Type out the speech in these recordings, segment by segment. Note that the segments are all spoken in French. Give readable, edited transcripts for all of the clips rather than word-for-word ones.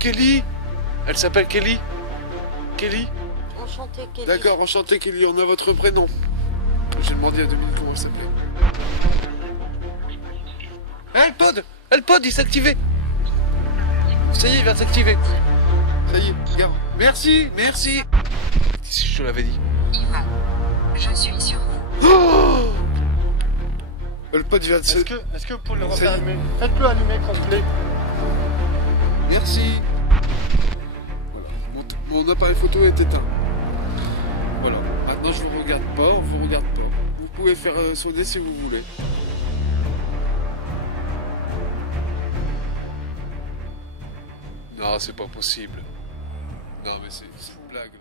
Kelly. Elle s'appelle Kelly. Kelly. Enchantée, Kelly. D'accord, enchanté Kelly, on a votre prénom. J'ai demandé à Dominique comment elle s'appelait. Le pod, il s'est activé. Ça y est, il vient de s'activer. Ça y est, regarde. Merci. Si je te l'avais dit. Yvan, je suis sur vous. Oh, le pod vient de se... Est-ce que vous pouvez le refaire allumer? Faites-le allumer complet. Merci. Voilà, mon appareil photo est éteint. Voilà, maintenant je vous regarde pas, on vous regarde pas. Vous pouvez faire sonner si vous voulez. Non, c'est pas possible. Non, mais c'est une blague là.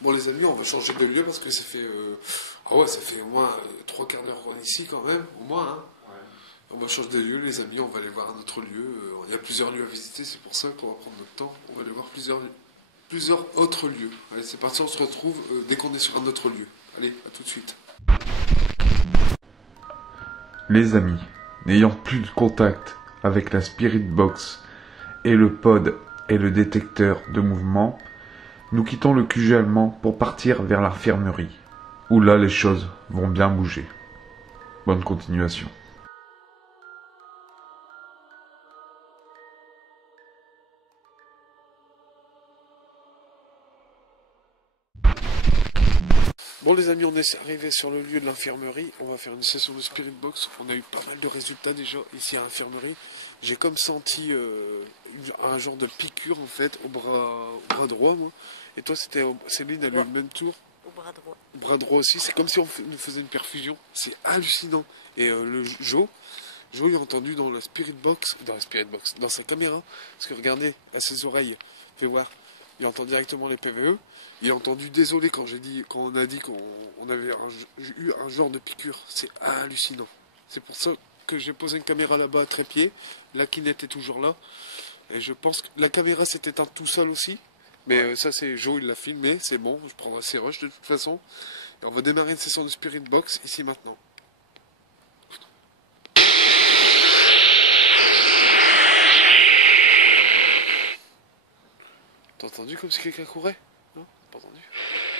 Bon les amis, on va changer de lieu parce que ça fait ça fait au moins 3/4 d'heure ici quand même, au moins. Hein. Ouais. On va changer de lieu les amis, on va aller voir un autre lieu. Il y a plusieurs lieux à visiter, c'est pour ça qu'on va prendre notre temps. On va aller voir plusieurs autres lieux. Allez, c'est parti, on se retrouve dès qu'on est sur un autre lieu. Allez, à tout de suite. Les amis, n'ayant plus de contact avec la Spirit Box et le pod et le détecteur de mouvement, nous quittons le QG allemand pour partir vers l'infirmerie, où là les choses vont bien bouger. Bonne continuation. Bon les amis, on est arrivé sur le lieu de l'infirmerie. On va faire une session de Spirit Box. On a eu pas mal de résultats déjà ici à l'infirmerie. J'ai comme senti un genre de piqûre en fait au bras droit moi. Et toi Céline, elle a eu le même tour. Au bras droit. Bras droit aussi, c'est comme si on nous faisait une perfusion. C'est hallucinant. Et le Joe, il a entendu dans la Spirit Box, dans sa caméra. Parce que regardez, à ses oreilles, fais voir. Il entend directement les PVE. Il a entendu désolé quand on a dit qu'on avait eu un genre de piqûre. C'est hallucinant. C'est pour ça que j'ai posé une caméra là-bas à trépied. La Kinect est toujours là. Et je pense que la caméra s'est éteinte tout seul aussi. Mais ça c'est Joe, il l'a filmé. C'est bon, je prendrai ses rushs de toute façon. Et on va démarrer une session de Spirit Box ici maintenant. T'as entendu comme si quelqu'un courait? Non? Pas entendu.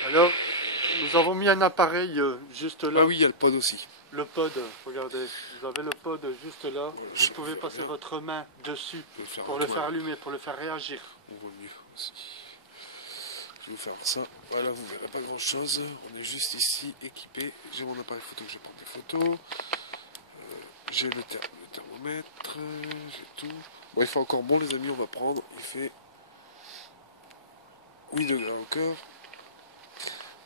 Alors, nous avons mis un appareil juste là. Ah oui, il y a le pod aussi. Le pod, regardez, vous avez le pod juste là. Je Vous pouvez passer votre main dessus faire pour le faire allumer, pour le faire réagir. On voit mieux aussi. Je vais vous faire ça. Voilà, vous verrez pas grand chose. On est juste ici équipé. J'ai mon appareil photo, je vais prendre des photos. J'ai le thermomètre. J'ai tout. Bon, il fait encore bon, les amis, on va prendre. Il fait 8 degrés encore.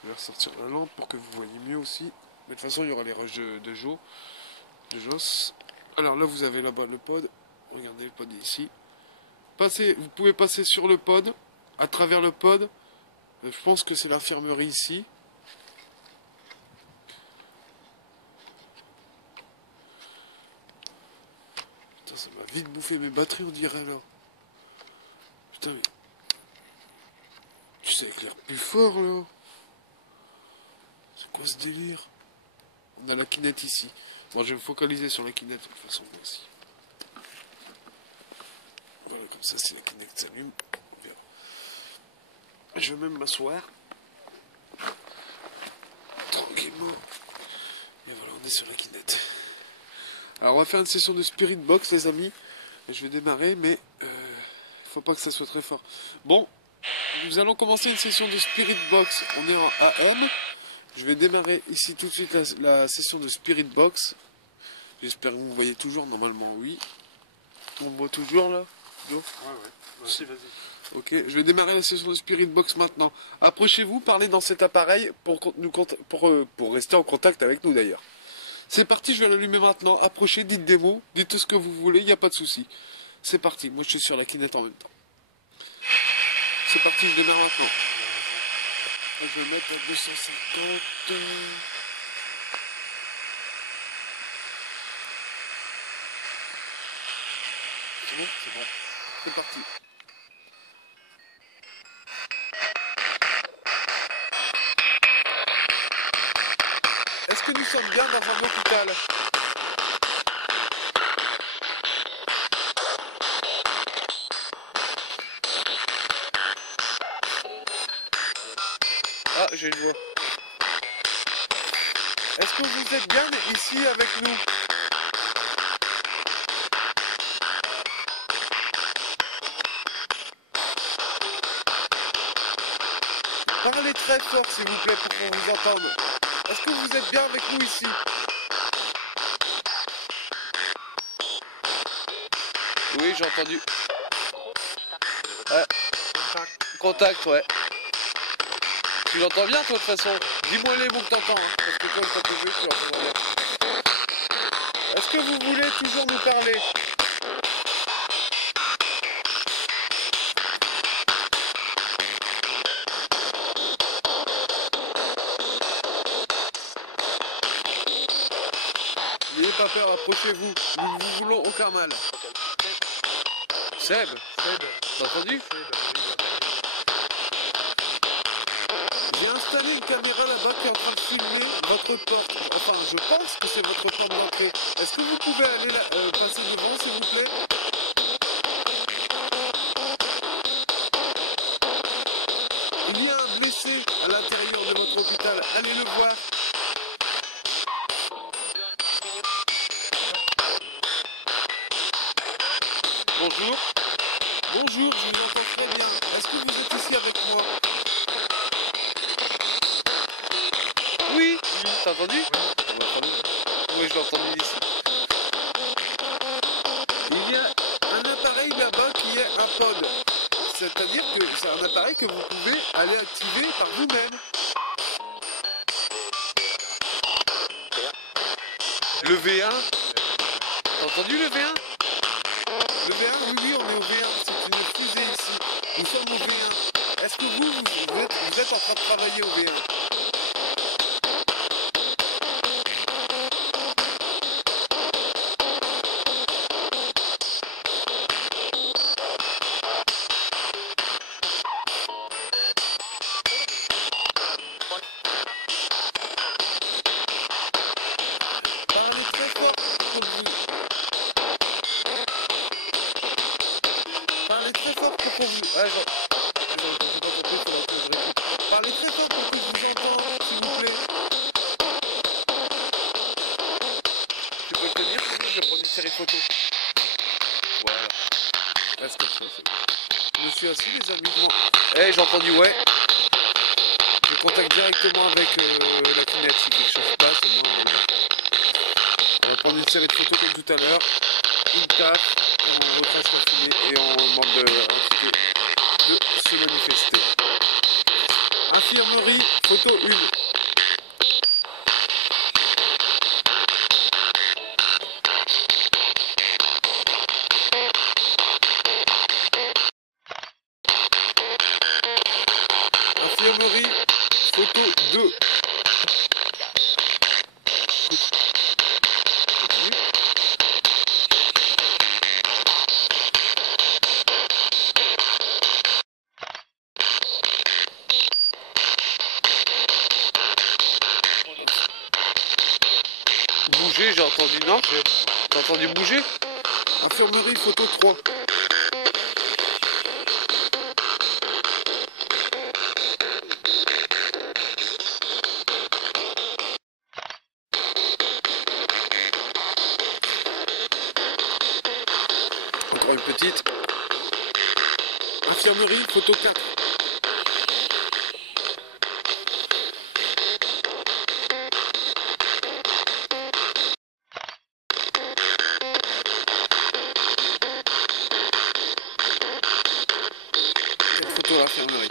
Je vais ressortir la lampe pour que vous voyez mieux aussi. Mais de toute façon, il y aura les rushs de Joss. Alors là, vous avez là-bas le pod. Regardez le pod ici. Vous pouvez passer sur le pod, à travers le pod. Je pense que c'est l'infirmerie ici. Putain, ça m'a vite bouffé mes batteries, on dirait là. Putain, mais... Tu sais éclaire plus fort là. C'est quoi ce délire? On a la Kinect ici. Bon, je vais me focaliser sur la Kinect de toute façon aussi. Voilà, comme ça, si la Kinect s'allume, on verra. Je vais même m'asseoir. Tranquillement. Et voilà, on est sur la Kinect. Alors, on va faire une session de Spirit Box, les amis. Et je vais démarrer, mais faut pas que ça soit très fort. Bon, nous allons commencer une session de Spirit Box. On est en AM. Je vais démarrer ici tout de suite la session de Spirit Box. J'espère que vous me voyez toujours, normalement oui. On me voit toujours là, Jo ? Ouais. Vas-y, vas-y. Ok, je vais démarrer la session de Spirit Box maintenant. Approchez-vous, parlez dans cet appareil pour rester en contact avec nous d'ailleurs. C'est parti, je vais l'allumer maintenant. Approchez, dites des mots, dites tout ce que vous voulez, il n'y a pas de souci. C'est parti, moi je suis sur la Kinect en même temps. C'est parti, je démarre maintenant. Je vais mettre à 250. C'est bon. C'est parti. Est-ce que nous sommes bien dans un hôpital ? Ah, j'ai une voix. Est-ce que vous êtes bien ici avec nous ? Parlez très fort s'il vous plaît pour qu'on vous entende. Est-ce que vous êtes bien avec nous ici ? Oui, j'ai entendu. Ouais. Contact, ouais. Tu l'entends bien toi de toute façon. Dis-moi les mots que t'entends, hein, parce que toi quand tu veux, tu l'entends bien. Est-ce que vous voulez toujours nous parler ? N'ayez pas peur, approchez-vous. Nous ne vous voulons aucun mal. Seb, t'as entendu ? J'ai installé une caméra là-bas qui est en train de filmer votre porte. Enfin, je pense que c'est votre porte d'entrée. Est-ce que vous pouvez aller passer devant, s'il vous plaît ? Il y a un blessé à l'intérieur de votre hôpital. Allez le voir. Bonjour. Bonjour, je vous entends très bien. Est-ce que vous êtes ici avec moi ? Oui. T'as entendu ? Oui, je l'ai entendu ici. Il y a un appareil là-bas qui est un pod. C'est-à-dire que c'est un appareil que vous pouvez aller activer par vous-même. Le V1. T'as entendu le V1 ? Le V1, oui, on est au V1. C'est une fusée ici. Nous sommes au V1. Est-ce que vous êtes en train de travailler au V1 ? Parlez très fort pour vous. Parlez très fort pour que vous... Ah, j'ai pas compris, faut que je répète. Parlez très fort pour que je vous entende, s'il vous plaît. Tu peux le tenir, je vais prendre une série photo. Voilà. Reste comme ça, c'est bon. Je me suis assis, les amis. Bon. Hey, j'ai entendu ouais. Je contacte directement avec la Kinect si quelque chose passe. On va prendre une série de photos comme tout à l'heure. Une taf, on retrace la fumée et on demande de se manifester. Infirmerie, photo 1. Infirmerie, photo 2. Bouger, j'ai entendu, non ? T'as entendu bouger ? Infirmerie, photo 3. Encore une petite. Infirmerie, photo 4. Photo infirmerie.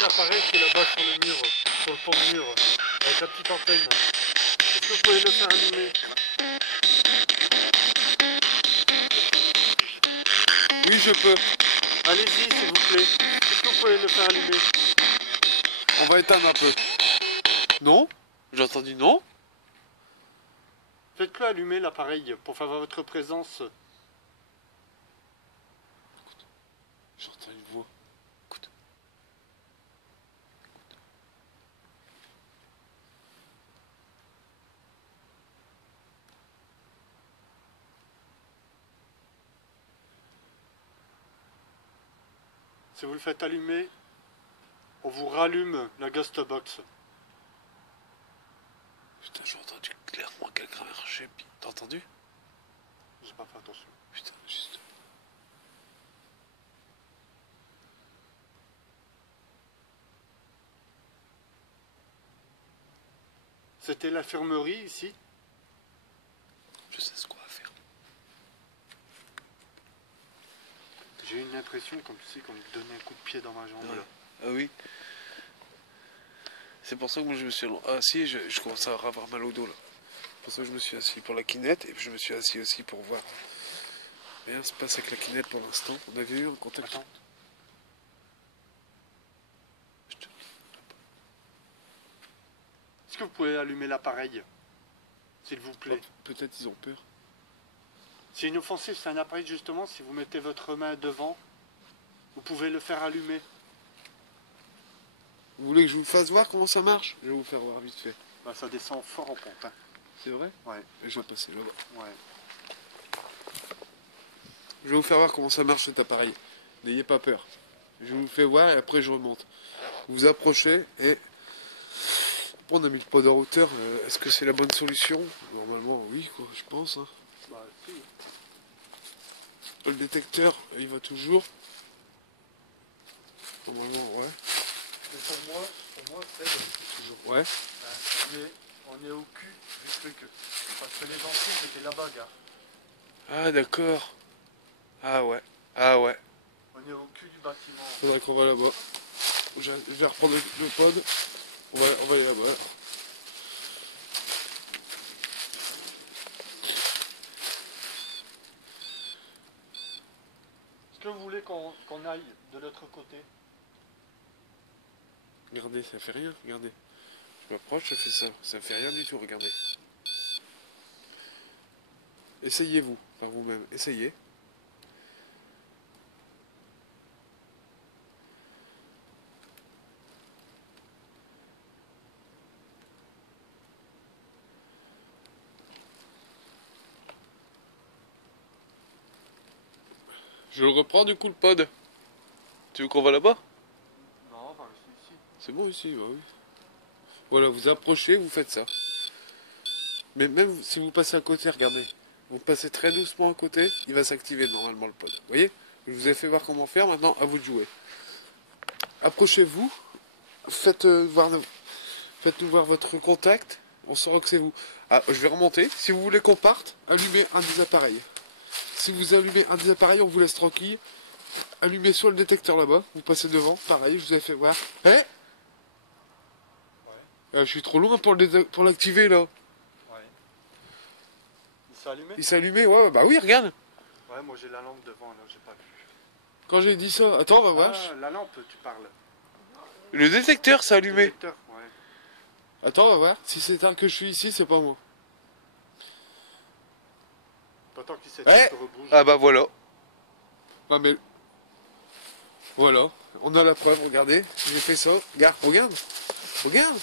L'appareil qui est là-bas sur le mur, sur le pont de mur, avec la petite antenne. Est-ce que vous pouvez le faire allumer? Oui, je peux. Allez-y, s'il vous plaît. Est-ce que vous pouvez le faire allumer? On va éteindre un peu. Non? J'ai entendu non? Faites-le allumer l'appareil pour faire votre présence. J'entends une voix. Écoute. Si vous le faites allumer, on vous rallume la ghost box. Putain, j'ai entendu clairement quelqu'un marcher. T'as entendu? J'ai pas fait attention. Putain, juste. C'était l'infirmerie ici. Je sais ce qu'on va faire. J'ai une impression comme tu sais, qu'on me donnait un coup de pied dans ma jambe. Ouais. Là. Ah oui. C'est pour ça que moi je me suis assis, je commence à avoir mal au dos là. C'est pour ça que je me suis assis pour la kinette et puis je me suis assis aussi pour voir. Rien se passe avec la kinette pour l'instant. On avait eu un contact. Attends. Est-ce que vous pouvez allumer l'appareil, s'il vous plaît? Peut-être ils ont peur. C'est inoffensif, c'est un appareil justement, si vous mettez votre main devant, vous pouvez le faire allumer. Vous voulez que je vous fasse voir comment ça marche? Je vais vous faire voir vite fait. Bah, ça descend fort en pente. Hein. C'est vrai? Ouais. Et je vais passer là-bas. Ouais. Je vais vous faire voir comment ça marche cet appareil. N'ayez pas peur. Je vous fais voir et après je remonte. Vous vous approchez et... Après on a mis le pod en hauteur. Est-ce que c'est la bonne solution? Normalement oui quoi, je pense. Hein. Bah, si. Le détecteur, il va toujours. Normalement ouais. Mais pour moi, c'est Toujours. Ouais. on est au cul du truc. Parce que les dentistes étaient là-bas, gars. Ah d'accord. Ah ouais. Ah ouais. On est au cul du bâtiment. Faudrait qu'on va là-bas. Je vais reprendre le pod. On va aller là-bas. Est-ce que vous voulez qu'on aille de l'autre côté? Regardez, ça fait rien, regardez. Je m'approche, je fais ça. Ça fait rien du tout, regardez. Essayez-vous, par vous-même. Essayez. Je le reprends du coup le pod. Tu veux qu'on va là-bas? Non, on va rester ici. C'est bon ici, bah oui. Voilà, vous approchez, vous faites ça. Mais même si vous passez à côté, regardez. Vous passez très doucement à côté, il va s'activer normalement le pod. Vous voyez? Je vous ai fait voir comment faire, maintenant à vous de jouer. Approchez-vous, faites-nous voir votre contact, on saura que c'est vous. Ah, je vais remonter. Si vous voulez qu'on parte, allumez un des appareils. Si vous allumez un des appareils, on vous laisse tranquille. Allumez soit le détecteur là-bas, vous passez devant, pareil, je vous ai fait voir. Eh ouais. Je suis trop loin pour l'activer là. Ouais. Il s'est allumé? Il s'est allumé, ouais, bah oui, regarde. Ouais, moi j'ai la lampe devant, là, j'ai pas vu. Quand j'ai dit ça, attends, on va voir. Ah, la lampe, tu parles. Le détecteur s'est allumé. Détecteur, ouais. Attends, on va voir. Si c'est un que je suis ici, c'est pas moi. Pas tant qu'il s'est Ouais. rebouge. Ah bah voilà. Ah mais... Voilà, on a la preuve, regardez. J'ai fait ça. Regarde, regarde. Regarde.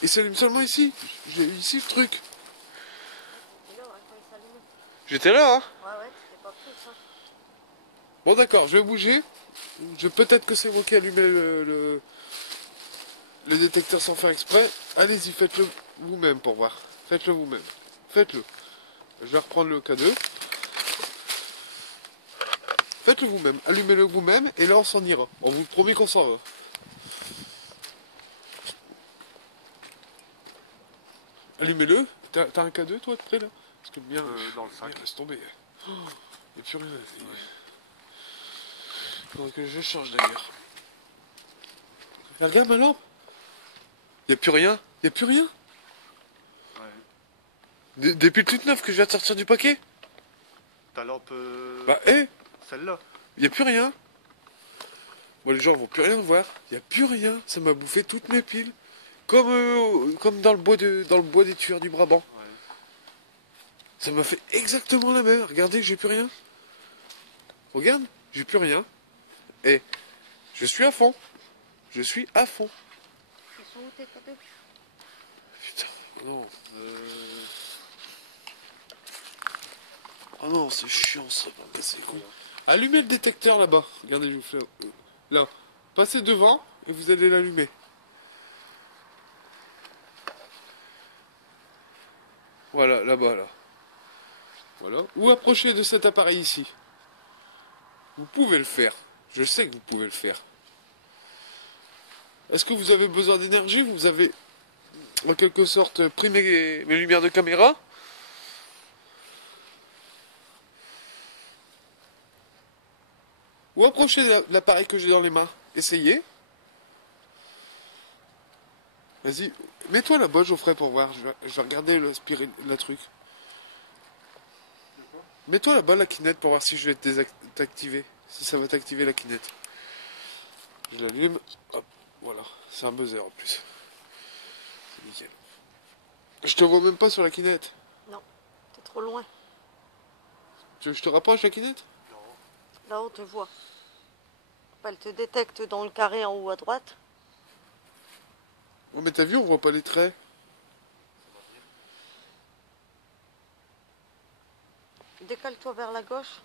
Il s'allume seulement ici. J'ai eu ici le truc. J'étais là, hein. Ouais, t'étais pas pris, ça. Bon d'accord, je vais bouger. Peut-être que c'est moi qui ai allumé le détecteur sans faire exprès. Allez-y, faites-le vous-même pour voir. Faites-le vous-même. Faites-le. Je vais reprendre le K2. Faites-le vous-même. Allumez-le vous-même et là on s'en ira. On vous promet qu'on s'en va. Allumez-le. T'as un K2 toi de près là? Parce que le mien... Dans le sac. Merde, laisse tomber. Oh, il n'y a plus rien. Il faudrait que je change d'ailleurs. Regarde ma lampe. Il n'y a plus rien. Il n'y a plus rien. Ouais. Depuis toute neuve que je viens de sortir du paquet. Ta lampe... Bah hé, Celle-là. il n'y a plus rien. Moi les gens vont plus rien voir. Il n'y a plus rien. Ça m'a bouffé toutes mes piles. Comme dans le bois des tueurs du Brabant. Ouais. Ça m'a fait exactement la même. Regardez, j'ai plus rien. Regarde, j'ai plus rien. Et je suis à fond. Je suis à fond. Ils sont où tes cadeaux? Putain, non. Oh non, c'est chiant ça, va me casser les couilles. Allumez le détecteur là-bas. Regardez, je vous fais là. Passez devant et vous allez l'allumer. Voilà, là-bas, là. Voilà. Ou approchez de cet appareil ici. Vous pouvez le faire. Je sais que vous pouvez le faire. Est-ce que vous avez besoin d'énergie? Vous avez, en quelque sorte, pris mes lumières de caméra? Ou approchez l'appareil que j'ai dans les mains. Essayez. Vas-y, mets-toi là-bas, Geoffrey, pour voir. Je vais regarder la truc. Mets-toi là-bas, la kinette, pour voir si je vais t'activer. Si ça va t'activer la kinette. Je l'allume. Hop, voilà. C'est un buzzer en plus. C'est nickel. Je te vois même pas sur la kinette. Non, t'es trop loin. Tu veux que je te rapproche la kinette? Là-haut, te vois. Elle te détecte dans le carré en haut à droite. Oh, mais t'as vu, on voit pas les traits. Décale-toi vers la gauche.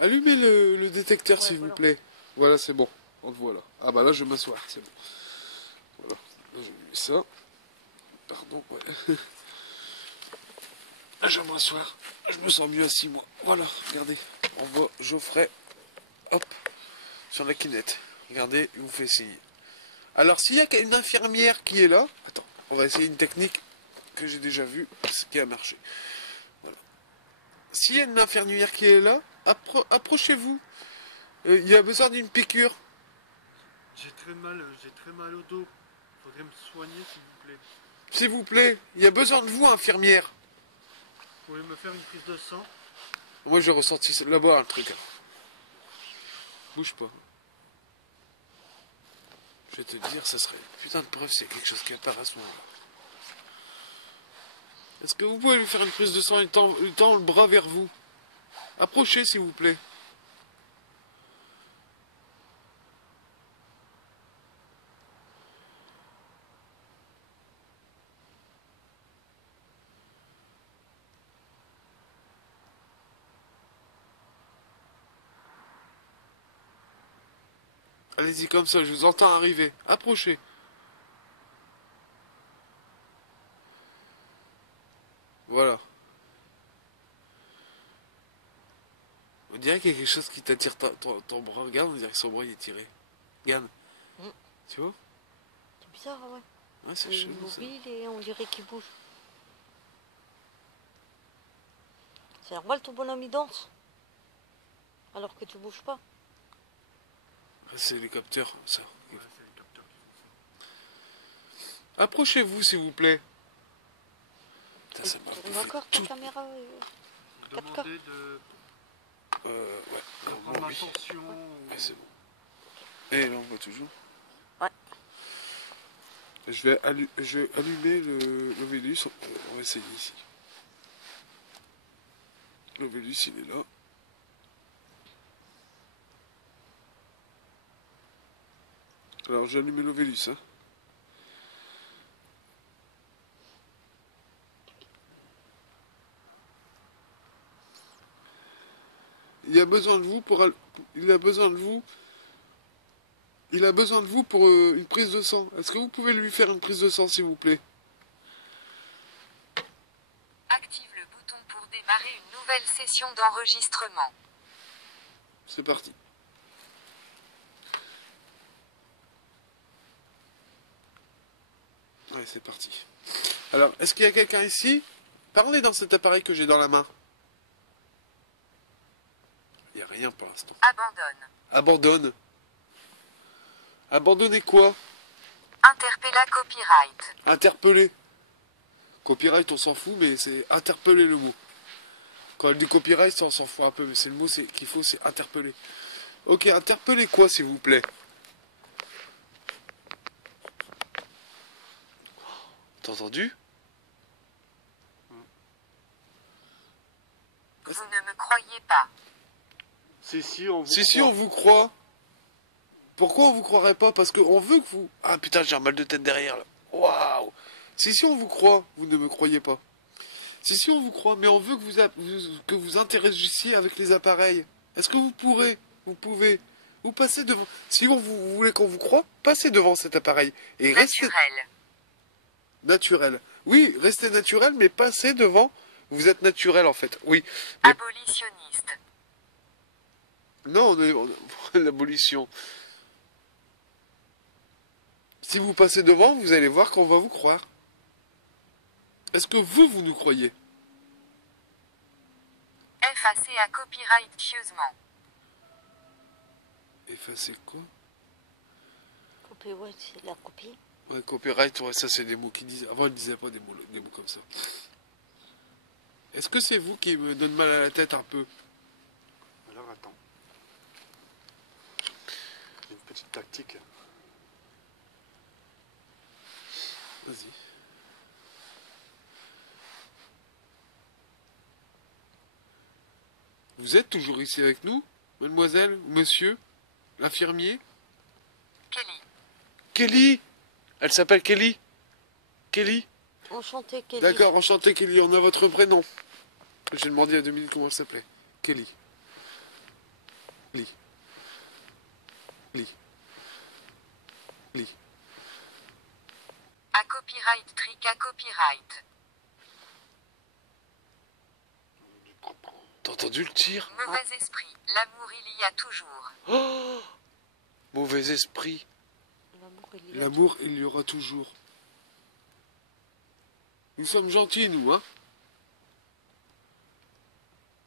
Allumez le détecteur, Ouais, s'il voilà. vous plaît. Voilà, c'est bon. On le voit là. Ah bah là, je vais m'asseoir, c'est bon. Voilà. Là, j'ai mis ça. Pardon, ouais. Je vais m'asseoir. Je me sens mieux assis, moi. Voilà, regardez. On voit Geoffrey. Hop. Sur la kinette. Regardez, il vous fait essayer. Alors, s'il y a une infirmière qui est là... Attends, on va essayer une technique que j'ai déjà vue, ce qui a marché. Voilà. S'il y a une infirmière qui est là, approchez-vous. Il y a besoin d'une piqûre. J'ai très mal au dos. Faudrait me soigner, s'il vous plaît. S'il vous plaît, il y a besoin de vous, infirmière. Vous pouvez me faire une prise de sang? Moi, j'ai ressenti là-bas un truc. Bouge pas. Je vais te dire, ça serait une putain de preuve s'il y a quelque chose qui apparaît à ce moment-là. Est-ce que vous pouvez lui faire une prise de sang? Il tend le bras vers vous. Approchez, s'il vous plaît. Allez-y comme ça, je vous entends arriver. Approchez. Voilà. On dirait qu'il y a quelque chose qui t'attire ton bras. Regarde, on dirait que son bras il est tiré. Regarde. Mm. Tu vois? C'est bizarre, ouais. Ouais, c'est Il est chelou ça. immobile et on dirait qu'il bouge. C'est normal, ton bonhomme il danse. Alors que tu bouges pas. C'est les capteurs, ça. Ouais, c'est les capteurs qui font Approchez-vous, s'il vous plaît. Putain, ça m'a Tourne bouffé encore ta tout. caméra. ça. Vous 4K. demandez de Ouais. prendre ma Oui. tension. Ouais, c'est bon. Et là, on voit toujours. Ouais. Je vais allumer le Vélus. On va essayer ici. Le Vélus, il est là. Alors, j'ai allumé le Vélus, hein. Il a besoin de vous Il a besoin de vous pour une prise de sang. Est-ce que vous pouvez lui faire une prise de sang, s'il vous plaît? Active le bouton pour démarrer une nouvelle session d'enregistrement. C'est parti. Ouais, c'est parti. Alors, est-ce qu'il y a quelqu'un ici? Parlez dans cet appareil que j'ai dans la main. Il n'y a rien pour l'instant. Abandonne. Abandonne. Abandonnez quoi? Interpella copyright. Interpeller. Copyright, on s'en fout, mais c'est interpeller le mot. Quand elle dit copyright, ça, on s'en fout un peu, mais c'est le mot qu'il faut, c'est interpeller. Ok, interpeller quoi, s'il vous plaît? T'as entendu? Vous ne me croyez pas. Si, on vous Si, croit. on vous croit. Pourquoi on vous croirait pas? Parce qu'on veut que vous... Ah putain, j'ai un mal de tête derrière, là. Waouh! Si, on vous croit, vous ne me croyez pas. Si, on vous croit, mais on veut que vous interagissiez avec les appareils. Est-ce que vous pourrez, vous pouvez, vous passez devant... Si vous voulez qu'on vous croie, passez devant cet appareil. Et restez... Naturel. Naturel. Oui, restez naturel, mais passez devant... Vous êtes naturel, en fait. Oui. Mais... Abolitionniste. Non, l'abolition. Si vous passez devant, vous allez voir qu'on va vous croire. Est-ce que vous nous croyez? Effacer à copyright pieusement. Effacer quoi? Copie, ouais, c'est la copie. Ouais, copyright, ouais, ça c'est des mots qui disent... Avant, ils ne disaient pas des mots comme ça. Est-ce que c'est vous qui me donne mal à la tête un peu? Alors attends. J'ai une petite tactique. Vas-y. Vous êtes toujours ici avec nous, mademoiselle, ou monsieur, l'infirmier? Kelly. Kelly! Elle s'appelle Kelly? Kelly? Enchanté, Kelly. D'accord, enchanté Kelly, on a votre prénom. J'ai demandé à Dominique comment elle s'appelait. Kelly. Lee. Lee. Lee. À copyright trick à copyright. T'as entendu le tir? Mauvais esprit. L'amour il y a toujours. Oh! Mauvais esprit. L'amour, il y a L'amour, il y aura toujours. Nous sommes gentils, nous, hein?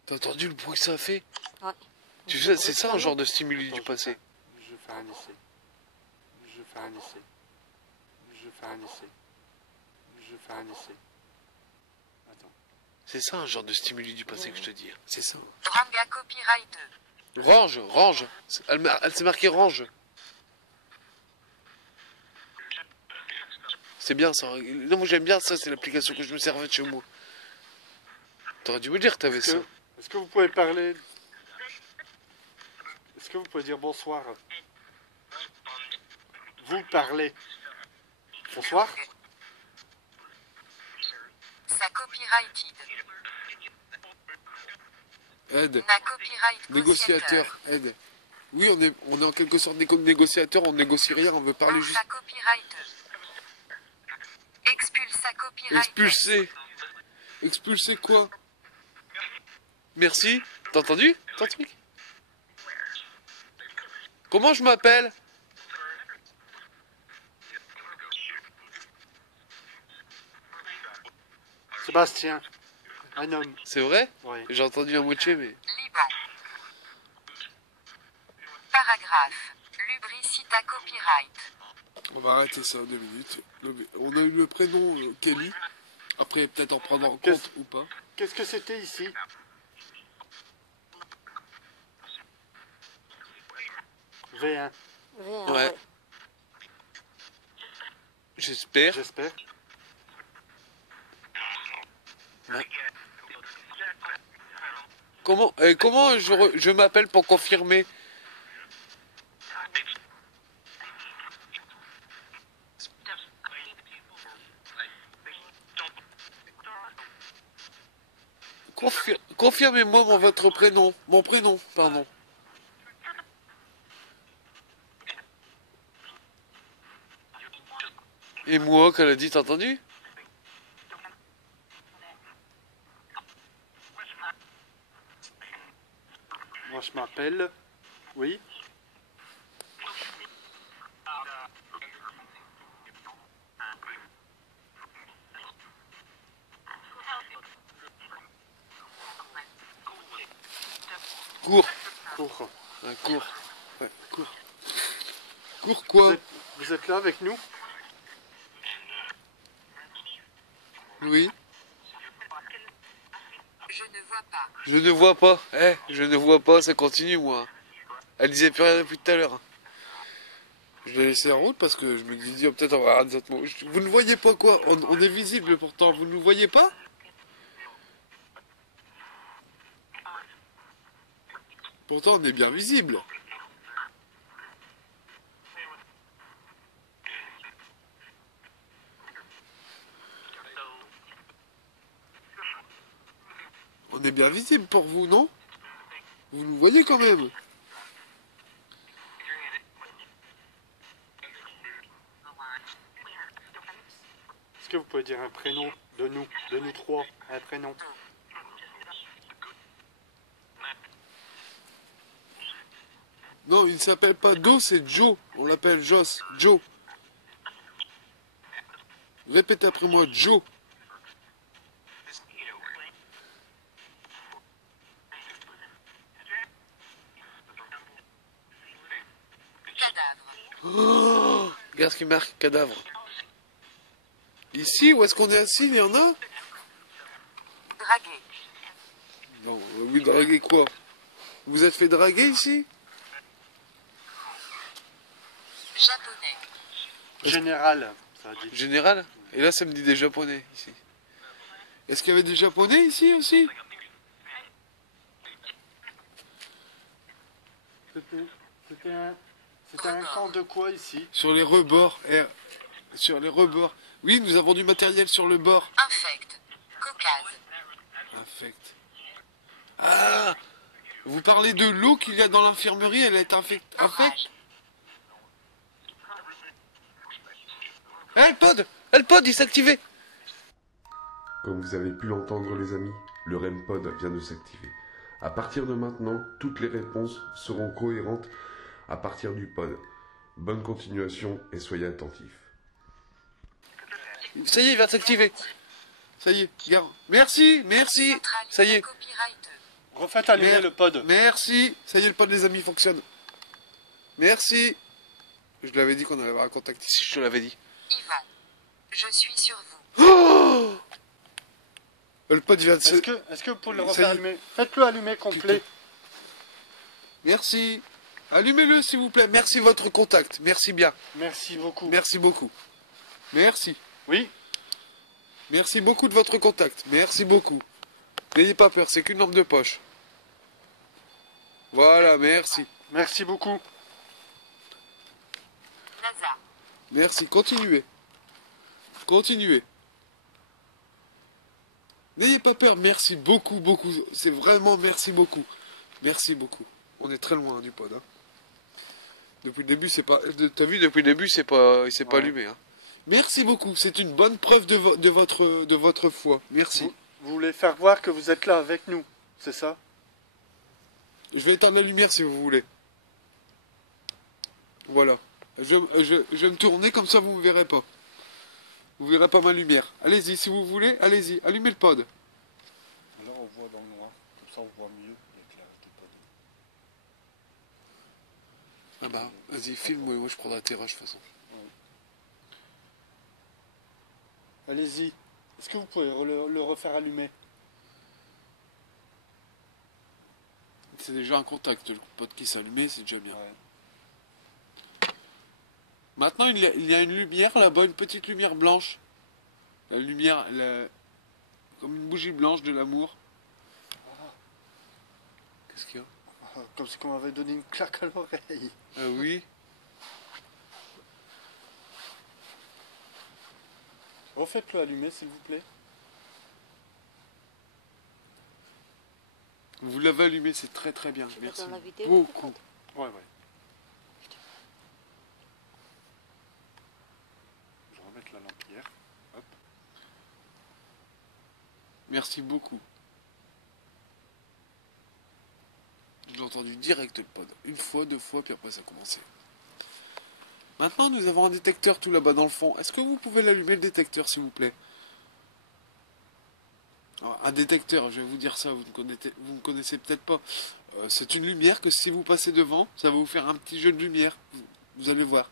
T'as entendu le bruit que ça a fait? tout. Ouais. Tu sais, c'est ça un genre de stimuli du passé. Je vais faire un essai. Je vais faire un essai. Je vais faire un essai. Je vais faire un essai. Attends. C'est ça un genre de stimuli du passé que je te dis. C'est ça. Drang à copyright 2. Range. Elle s'est marquée range. C'est bien ça. Non, moi j'aime bien ça, c'est l'application que je me servais de chez moi. T'aurais dû me dire que t'avais ça. Est-ce que vous pouvez parler? Est-ce que vous pouvez dire bonsoir? Vous parlez. Bonsoir? Sa copyrighted. Aide. Na copyright Négociateur. Aide. Oui, on est en quelque sorte des négociateurs, on négocie rien, on veut parler juste. Sa copyright. Expulse sa copyright. Expulser. Expulser quoi? Merci. T'as entendu ton truc? Comment je m'appelle? Sébastien. Un homme. C'est vrai? Oui. J'ai entendu un moitié, mais... Liban. Paragraphe. Lubricita copyright. On va arrêter ça 2 minutes. On a eu le prénom Kelly. Après, peut-être en prendre en compte ou pas. Qu'est-ce que c'était ici? V1, Ouais. J'espère. j'espère. Comment je m'appelle pour confirmer? Confirmez-moi votre prénom. Mon prénom, pardon. Et moi, qu'elle a dit, t'as entendu? Moi, je m'appelle... Oui. Cours. Cours. Ouais, cours. Ouais, cours. Cours quoi? Vous êtes là avec nous? Oui. Je ne vois pas. Je ne vois pas. Je ne vois pas, ça continue moi. Elle disait plus rien depuis tout à l'heure. Je l'ai laissé en route parce que je me dis oh, peut-être on va avoir des autres mots. Vous ne voyez pas quoi? On est visible pourtant, vous ne nous voyez pas? Pourtant on est bien visible. On est bien visible pour vous, non? Vous nous voyez quand même. Est-ce que vous pouvez dire un prénom de nous trois, un prénom? Non, il ne s'appelle pas Do, c'est Joe. On l'appelle Joss. Joe. Répétez après moi, Joe. Cadavre. Oh, regarde ce qui marque, cadavre. Ici, où est-ce qu'on est assis? Il y en a? Draguer. Non, oui, draguer quoi? Vous êtes fait draguer ici? Japonais. Général, ça a dit. Général? Et là, ça me dit des japonais ici. Est-ce qu'il y avait des japonais ici aussi? C'était un camp de quoi ici? Sur les rebords. Sur les rebords. Oui, nous avons du matériel sur le bord. Infect. Caucase. Infect. Ah! Vous parlez de l'eau qu'il y a dans l'infirmerie, elle est infecte. Orage. Le pod! Le pod, il s'est activé! Comme vous avez pu l'entendre les amis, le REM pod vient de s'activer. À partir de maintenant, toutes les réponses seront cohérentes à partir du pod. Bonne continuation et soyez attentifs. Ça y est, il vient de s'activer. Ça y est, regarde. Merci, merci. Ça y est. Copyright. Refaites allumer le pod. Merci. Ça y est, le pod des amis fonctionne. Merci. Je l'avais dit qu'on allait avoir un contact ici, je te l'avais dit. Ivan. Je suis sur vous. Oh, le pod vient de se... Est-ce que vous pouvez le Ça refaire y est. allumer? Faites-le allumer complet. Merci. Allumez-le, s'il vous plaît. Merci votre contact. Merci bien. Merci beaucoup. Merci beaucoup. Merci. Oui. Merci beaucoup de votre contact. Merci beaucoup. N'ayez pas peur, c'est qu'une lampe de poche. Voilà, merci. Merci beaucoup. NASA. Merci, continuez. Continuez. N'ayez pas peur, merci beaucoup, beaucoup. C'est vraiment merci beaucoup. Merci beaucoup. On est très loin du pod. Hein. Depuis le début, c'est pas... T'as vu, depuis le début, c'est pas... il s'est pas allumé. Hein. Merci beaucoup, c'est une bonne preuve de votre foi. Merci. Vous voulez faire voir que vous êtes là avec nous, c'est ça? Je vais éteindre la lumière si vous voulez. Voilà. Je vais me tourner, comme ça vous me verrez pas. Vous verrez pas ma lumière. Allez-y, si vous voulez, allez-y. Allumez le pod. Alors on voit dans le noir, comme ça on voit mieux l'éclairage du pod. Ah bah, vas-y, filme-moi, moi je prendrai un terrain de toute façon. Allez-y. Est-ce que vous pouvez le refaire allumer? C'est déjà un contact, le pod qui s'est allumé, c'est déjà bien. Ouais. Maintenant, il y a une lumière là-bas, une petite lumière blanche. La lumière, comme une bougie blanche de l'amour. Qu'est-ce qu'il y a? Comme si on m'avait donné une claque à l'oreille. Ah oui. Refaites-le allumer s'il vous plaît. Vous l'avez allumé, c'est très très bien. Tu veux Merci dans la vidéo, beaucoup. peut-être? Ouais. Je vais remettre la lampe. Merci beaucoup. J'ai entendu direct le pod. Une fois, deux fois, puis après ça a commencé. Maintenant, nous avons un détecteur tout là-bas dans le fond. Est-ce que vous pouvez l'allumer le détecteur, s'il vous plaît? Alors, un détecteur, je vais vous dire ça, vous ne connaissez peut-être pas. C'est une lumière que si vous passez devant, ça va vous faire un petit jeu de lumière. Vous allez voir.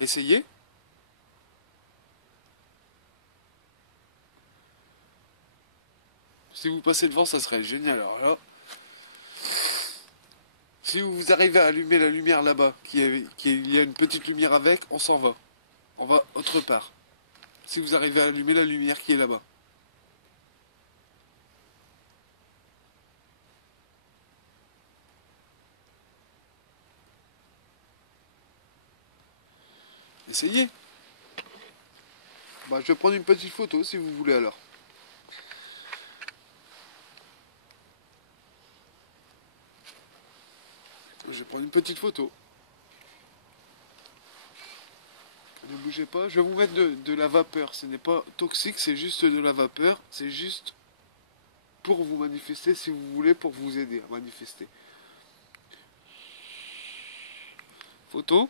Essayez. Si vous passez devant, ça serait génial. Alors là, si vous arrivez à allumer la lumière là-bas, il y a une petite lumière avec, on s'en va. On va autre part. Si vous arrivez à allumer la lumière qui est là-bas. Essayez. Bah, je vais prendre une petite photo si vous voulez alors. Je vais prendre une petite photo. Ne bougez pas, je vais vous mettre de la vapeur. Ce n'est pas toxique, c'est juste de la vapeur. C'est juste pour vous manifester si vous voulez, pour vous aider à manifester. Photo.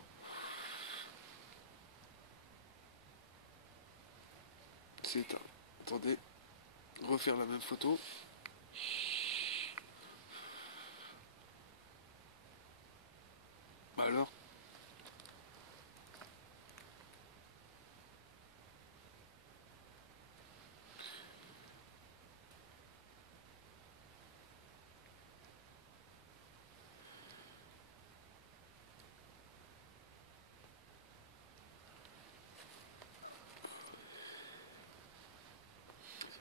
C'est attendez, refaire la même photo. Bah alors.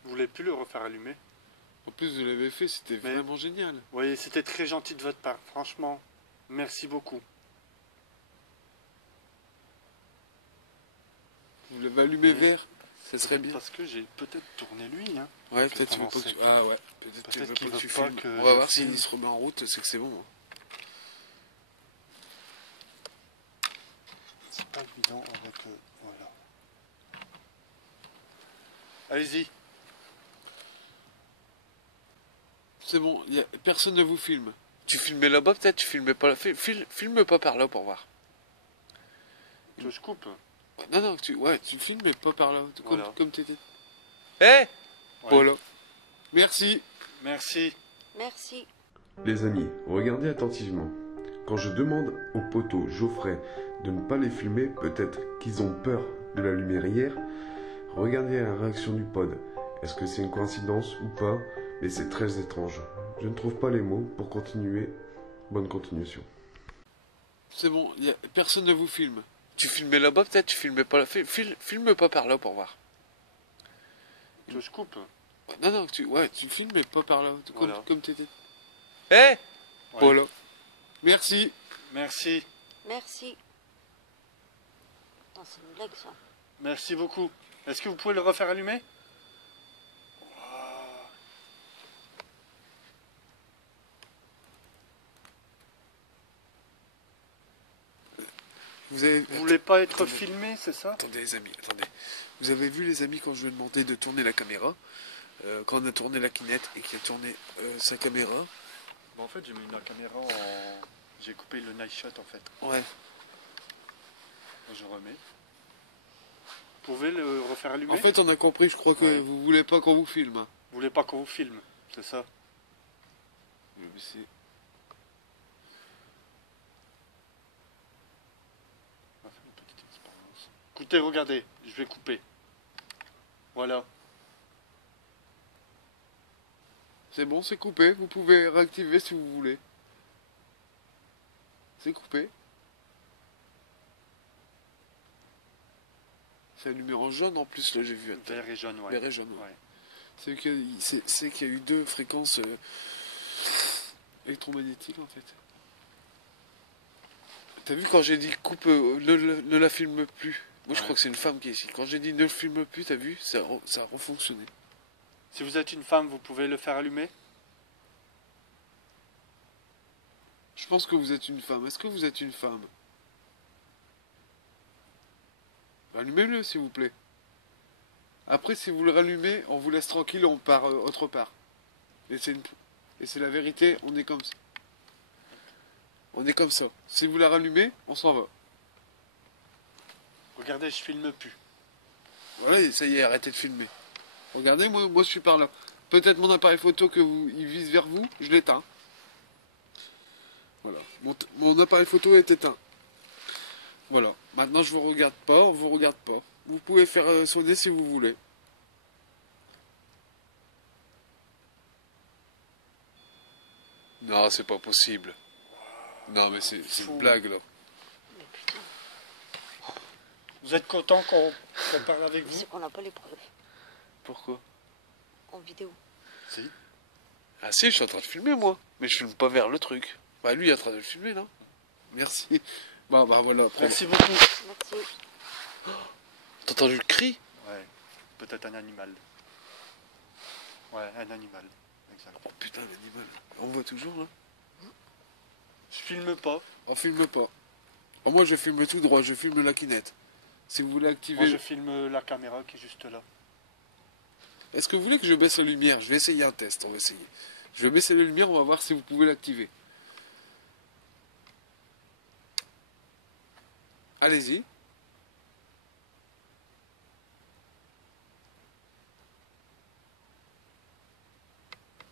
Vous voulez plus le refaire allumer? En plus, vous l'avez fait, c'était vraiment génial. Vous voyez, c'était très gentil de votre part. Franchement, merci beaucoup. Vous l'avez allumé vert, ça serait bien. Parce que j'ai peut-être tourné lui. Hein. Ouais, peut-être qu'il veut pas que tu... Ah ouais, peut-être qu'il veut pas que tu filmes. Que On va voir s'il se remet en route, c'est que c'est bon. C'est pas évident avec... voilà. Allez-y. C'est bon, personne ne vous filme. Tu filmais là-bas peut-être, tu filmais pas là. Filme pas par là pour voir. Que je coupe. Non, tu filmes mais pas par là, Voilà. comme t'étais. Ouais. Voilà. Merci. Merci. Merci. Les amis, regardez attentivement. Quand je demande au poteau Geoffrey de ne pas les filmer, peut-être qu'ils ont peur de la lumière hier, regardez la réaction du pod. Est-ce que c'est une coïncidence ou pas? Mais c'est très étrange. Je ne trouve pas les mots pour continuer. Bonne continuation. C'est bon, personne ne vous filme. Tu filmais là-bas peut-être, tu filmais pas là. Filme pas par là pour voir. Que je coupe. Non, tu filmes mais pas par là, Voilà. comme t'étais. Ouais. Voilà. Merci. Merci. Merci. Ah, c'est une blague ça. Merci beaucoup. Est-ce que vous pouvez le refaire allumer? Vous voulez pas être filmé, c'est ça? Attendez les amis, attendez. Vous avez vu les amis quand je lui ai demandé de tourner la caméra, quand on a tourné la Kinect et qu'il a tourné sa caméra. Bon, en fait, j'ai mis la caméra en... J'ai coupé le night shot en fait. Ouais. Je remets. Vous pouvez le refaire allumer? En fait, on a compris, je crois que Ouais. vous voulez pas qu'on vous filme. Vous voulez pas qu'on vous filme, c'est ça? Mais c'est... On va faire une petite expérience. Écoutez, regardez, je vais couper. Voilà. C'est bon, c'est coupé. Vous pouvez réactiver si vous voulez. C'est coupé. C'est un numéro jaune en plus, là j'ai vu. Vert et jaune, ouais. Vert et jaune, ouais. Ouais. C'est qu'il y a eu deux fréquences électromagnétiques en fait. T'as vu quand j'ai dit coupe, ne la filme plus. Moi je crois que c'est une femme qui est ici. Quand j'ai dit ne le filme plus, t'as vu, ça a refonctionné. Si vous êtes une femme, vous pouvez le faire allumer? Je pense que vous êtes une femme. Est-ce que vous êtes une femme? Allumez-le s'il vous plaît. Après, si vous le rallumez, on vous laisse tranquille, on part autre part. Et c'est la vérité, on est comme ça. On est comme ça. Si vous la rallumez, on s'en va. Regardez, je filme plus. Voilà, ça y est, arrêtez de filmer. Regardez, moi je suis par là. Peut-être mon appareil photo il vise vers vous, je l'éteins. Voilà, mon appareil photo est éteint. Voilà, maintenant je vous regarde pas, on vous regarde pas. Vous pouvez faire sonner si vous voulez. Non, c'est pas possible. Non, mais c'est une blague là. Mais putain, Vous êtes content qu'on parle avec vous? c'est qu'on n'a pas les preuves Pourquoi? en vidéo. Si. Ah si, je suis en train de filmer moi. Mais je filme pas vers le truc. Bah lui il est en train de le filmer là. Merci. Bah voilà, après. Merci beaucoup. Merci. T'as entendu le cri? Ouais, peut-être un animal. Ouais, un animal. Exact. Oh putain, l'animal. On voit toujours là? Je filme pas. On filme pas. Oh, moi je filme tout droit, je filme la quinette. Si vous voulez activer... Moi, je filme la caméra qui est juste là. Est-ce que vous voulez que je baisse la lumière? Je vais essayer un test, on va essayer. Je vais baisser la lumière, on va voir si vous pouvez l'activer. Allez-y.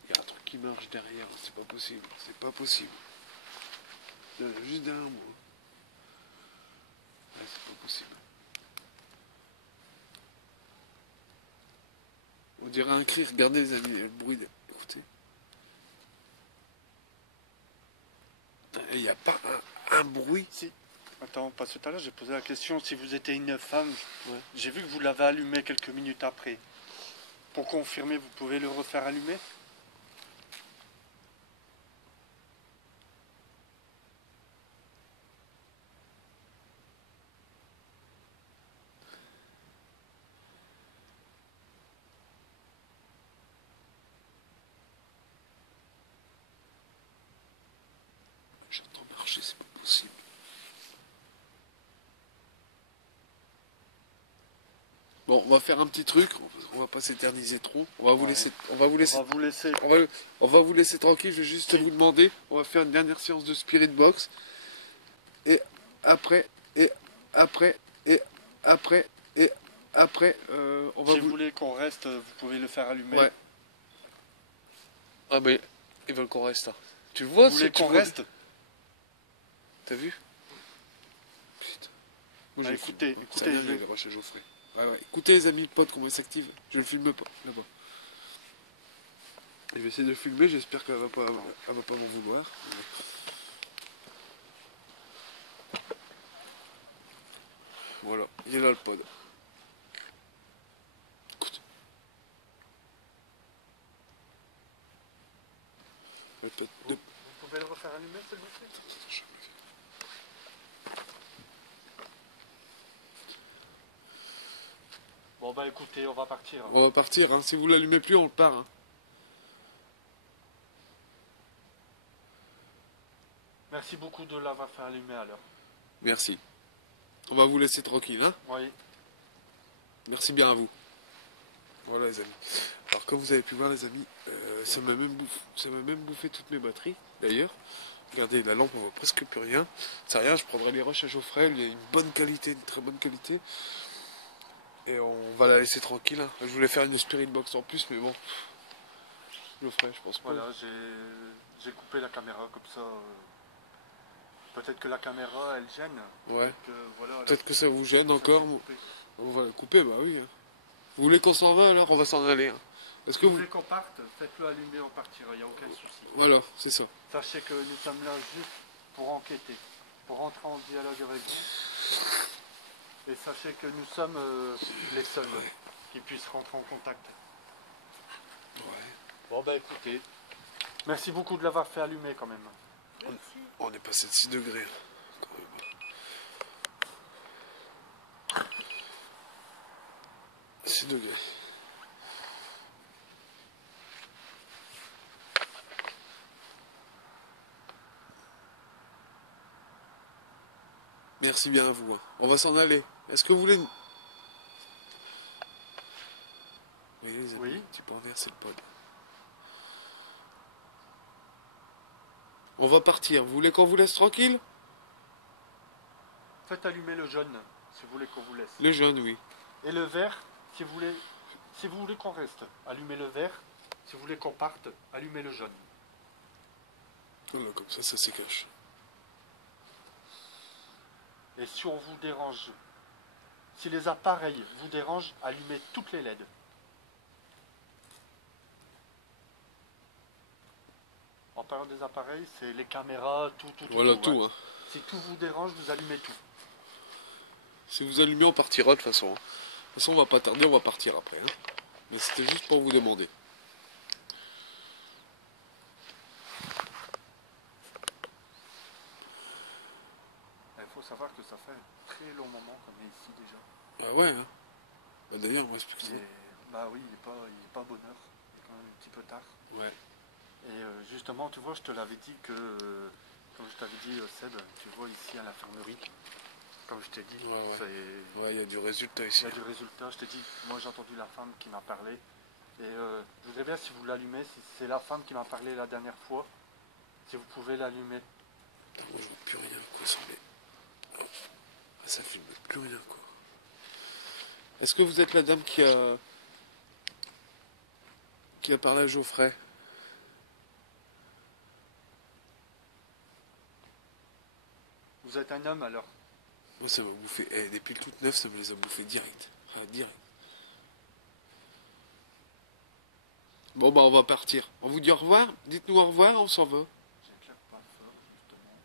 Il y a un truc qui marche derrière, c'est pas possible, c'est pas possible. Il y en a juste derrière moi. Ouais, c'est pas possible. On dirait un cri, regardez les amis, le bruit, écoutez. Il n'y a pas un bruit. Si. Attends, parce que tout à l'heure, j'ai posé la question si vous étiez une femme. Ouais. J'ai vu que vous l'avez allumé quelques minutes après. Pour confirmer, vous pouvez le refaire allumer? J'entends marcher, c'est pas possible. Bon, on va faire un petit truc, on va pas s'éterniser trop. On va vous laisser, on va vous laisser, On va vous laisser. on va vous laisser tranquille. Je vais juste vous demander, on va faire une dernière séance de Spirit Box. Et après, et après, et après, et après, on va Si vous voulez qu'on reste, vous pouvez le faire allumer. Ouais. Ah mais ils veulent qu'on reste. Hein. Tu le vois? Vous voulez tu qu'on vois- reste? T'as vu? Putain. Moi, Ah, je écoutez, filme. écoutez, Ça vient, je vais- les roches à Geoffrey. Ouais. Écoutez les amis, potes, comment ils s'activent. Je le filme pas, là-bas. Je vais essayer de le filmer, j'espère qu'elle va pas m'en vouloir. Voilà, il est là le pod. Écoute. Le pod de... Vous pouvez le refaire allumer, s'il vous plaît? Bon bah écoutez, on va partir. On va partir, hein. Si vous l'allumez plus, on le part. Hein. Merci beaucoup de l'avoir fait allumer alors. Merci. On va vous laisser tranquille, hein. Oui. Merci bien à vous. Voilà les amis. Alors comme vous avez pu voir les amis, ça m'a même bouffé toutes mes batteries d'ailleurs. Regardez la lampe on voit presque plus rien. C'est rien, je prendrai les roches à Geoffrey, il y a une bonne qualité, une très bonne qualité. Et on va la laisser tranquille. Hein. Je voulais faire une Spirit Box en plus mais bon. Je le ferai je pense pas. Voilà, j'ai coupé la caméra comme ça. Peut-être que la caméra elle gêne. Ouais. Voilà, Peut-être que ça vous gêne ça encore. s'est coupé. On va la couper, bah oui. Hein. Vous voulez qu'on s'en va alors? On va s'en aller. Hein. Est-ce Si que vous vous... voulez qu'on parte, faites-le allumer, on partira, il n'y a aucun souci. Voilà, c'est ça. Sachez que nous sommes là juste pour enquêter, pour rentrer en dialogue avec vous. Et sachez que nous sommes les seuls qui puissent rentrer en contact. Ouais. Bon bah écoutez, merci beaucoup de l'avoir fait allumer quand même. On est passé de 6 degrés. Là, quand même. 6 degrés. Merci bien à vous. Hein. On va s'en aller. Est-ce que vous voulez... voyez les amis, Oui. un petit peu envers, c'est le pod. On va partir. Vous voulez qu'on vous laisse tranquille? Faites allumer le jaune, si vous voulez qu'on vous laisse. Le jaune, oui. Et le vert, si vous voulez qu'on reste, allumez le vert. Si vous voulez qu'on parte, allumez le jaune. Voilà, comme ça s'écache. Et si on vous dérange, si les appareils vous dérangent, allumez toutes les LED. En parlant des appareils, c'est les caméras, tout. Voilà hein. tout. Hein. Si tout vous dérange, vous allumez tout. Si vous allumez, on partira de toute façon. Hein. De toute façon, on va pas tarder, on va partir après. Hein. Mais c'était juste pour vous demander. Il faut savoir que ça fait un très long moment qu'on est ici déjà. Ah ouais, hein. Bah, d'ailleurs, moi, c'est plus que ça. Bah oui, il est pas bonne heure. Il est quand même un petit peu tard. Ouais. Et justement, tu vois, je te l'avais dit que, comme je t'avais dit, Seb, tu vois ici à l'infirmerie, comme je t'ai dit, Ouais. Ouais, il y a du résultat ici. il y a du résultat. Je t'ai dit, moi j'ai entendu la femme qui m'a parlé. Et je voudrais bien si vous l'allumez, si c'est la femme qui m'a parlé la dernière fois, si vous pouvez l'allumer. Putain, moi, je vois plus rien, quoi, ça met. Ah, ça filme plus rien, quoi. Est-ce que vous êtes la dame qui a parlé à Geoffrey? Vous êtes un homme alors? Moi, ça m'a bouffé. Des piles toutes neuves, ça me les a bouffées direct. Ah, direct. Bon, bah, on va partir. On vous dit au revoir. Dites-nous au revoir, on s'en va. J'éclaire pas fort, justement.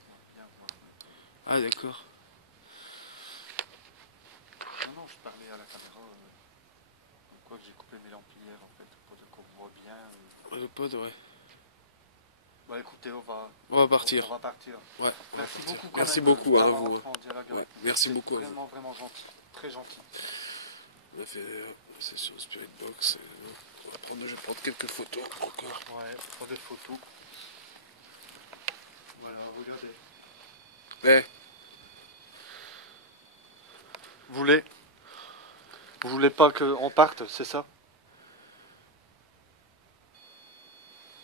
Pour bien voir. Ah, d'accord. Non, je parlais à la caméra. Comme quoi que j'ai coupé mes lampilières en fait, pour dire qu'on voit bien. Le pod, ouais. Bah écoutez, on va partir. On va partir. Ouais. Merci beaucoup. Quand Merci même, beaucoup, hein, d'avoir vous. entré en dialogue Ouais, avec nous. merci C'est beaucoup à vous. Vraiment gentil. Très gentil. On a fait la session Spirit Box. Je vais prendre quelques photos encore. Ouais, prends des photos. Voilà, regardez. Mais, Vous voulez pas qu'on parte, c'est ça?